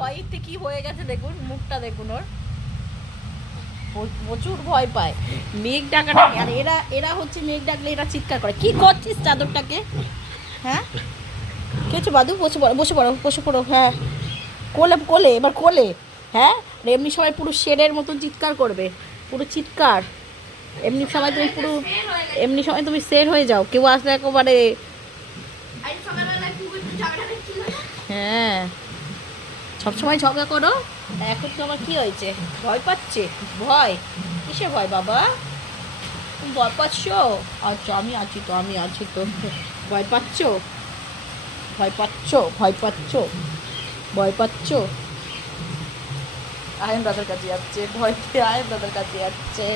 ভয়তে কি হয়ে গেছে দেখুন, মুখটা দেখুন ওর, প্রচুর ভয় পায় মেঘ ডাকাটা। আর এরা এরা হচ্ছে মেঘ ডাকলে এরা চিৎকার করে। কি করছিস চাদরটাকে? হ্যাঁ, কি হচ্ছে বাদু? বসে পড়ো, বসে পড়ো, বসে পড়ো। হ্যাঁ, কোলে কোলে, এবার কোলে। হ্যাঁ, আর এমনি সময় পুরো শেরের মতন চিৎকার করবে, পুরো চিৎকার। এমনি সময় তুমি পুরো, এমনি সময় তুমি শের হয়ে যাও, কেউ আসলে একেবারে। হ্যাঁ, সবসময় ঝগড়া করো। এখন তো আমার কি হয়েছে? ভয় পাচ্ছে? ভয় কিসে ভয় বাবা? তুমি ভয় পাচ্ছ? আচ্ছা, আমি আছি তো, আমি আছি তো। ভয় পাচ্ছ? ভয় পাচ্ছ? ভয় পাচ্ছ? ভয় পাচ্ছ? আয়ন দাদার কাছে যাচ্ছে, ভয় পেয়ে আয়ন দাদার কাছে যাচ্ছে।